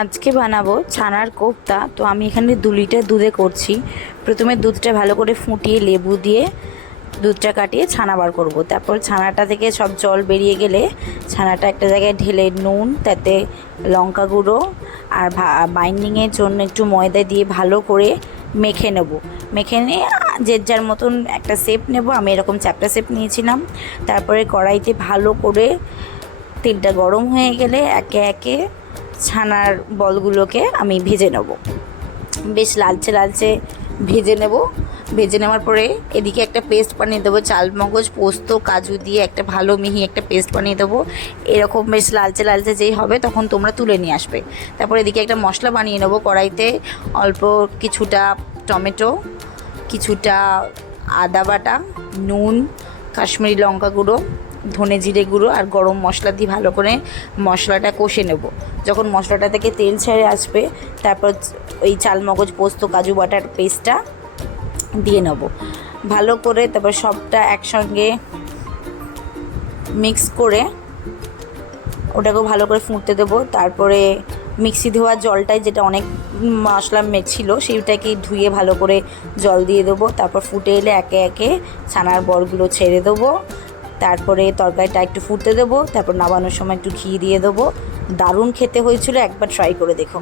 আজকে বানাবো ছানার কোফতা। তো আমি এখানে 2 লিটার দুধে করছি। প্রথমে দুধটা ভালো করে ফুটিয়ে লেবু দিয়ে দুধটা কাটিয়ে ছানা বার করব। তারপর ছানাটা থেকে সব জল বেরিয়ে গেলে ছানাটা একটা জায়গায় ঢেলে নুন, তাতে লঙ্কা গুঁড়ো আর বাইন্ডিংয়ের জন্য একটু ময়দা দিয়ে ভালো করে মেখে নেব। মেখে নিয়ে যে যার মতন একটা শেপ নেব। আমি এরকম চ্যাপ্টা শেপ নিয়েছিলাম। তারপরে কড়াইতে ভালো করে তেলটা গরম হয়ে গেলে একে একে ছানার বলগুলোকে আমি ভেজে নেব। বেশ লালচে লালচে ভেজে নেব। ভেজে নেওয়ার পরে এদিকে একটা পেস্ট বানিয়ে দেবো, চালমগজ পোস্ত কাজু দিয়ে একটা ভালো মিহি একটা পেস্ট বানিয়ে দেবো। এরকম বেশ লালচে লালচে যেই হবে তখন তোমরা তুলে নিয়ে আসবে। তারপর এদিকে একটা মশলা বানিয়ে নেবো। কড়াইতে অল্প কিছুটা টমেটো, কিছুটা আদা বাটা, নুন, কাশ্মীরি লঙ্কা গুঁড়ো, ধনে জিরে গুঁড়ো আর গরম মশলা দিয়ে ভালো করে মশলাটা কষে নেব। যখন মশলাটা থেকে তেল ছেড়ে আসবে তারপর ওই চালমগজ পোস্ত কাজু বাটার পেস্টটা দিয়ে নেব ভালো করে। তারপর সবটা একসঙ্গে মিক্স করে ওটাকেও ভালো করে ফুটতে দেবো। তারপরে মিক্সি ধোয়া জলটায় যেটা অনেক মশলা ছিল সেইটাকে ধুয়ে ভালো করে জল দিয়ে দেবো। তারপর ফুটে এলে একে একে ছানার বড়গুলো ছেড়ে দেবো। তারপরে তরকারিটা একটু ফুটতে দেবো। তারপর নামানোর সময় একটু ঘি দিয়ে দেবো। দারুণ খেতে হয়েছিল, একবার ট্রাই করে দেখো।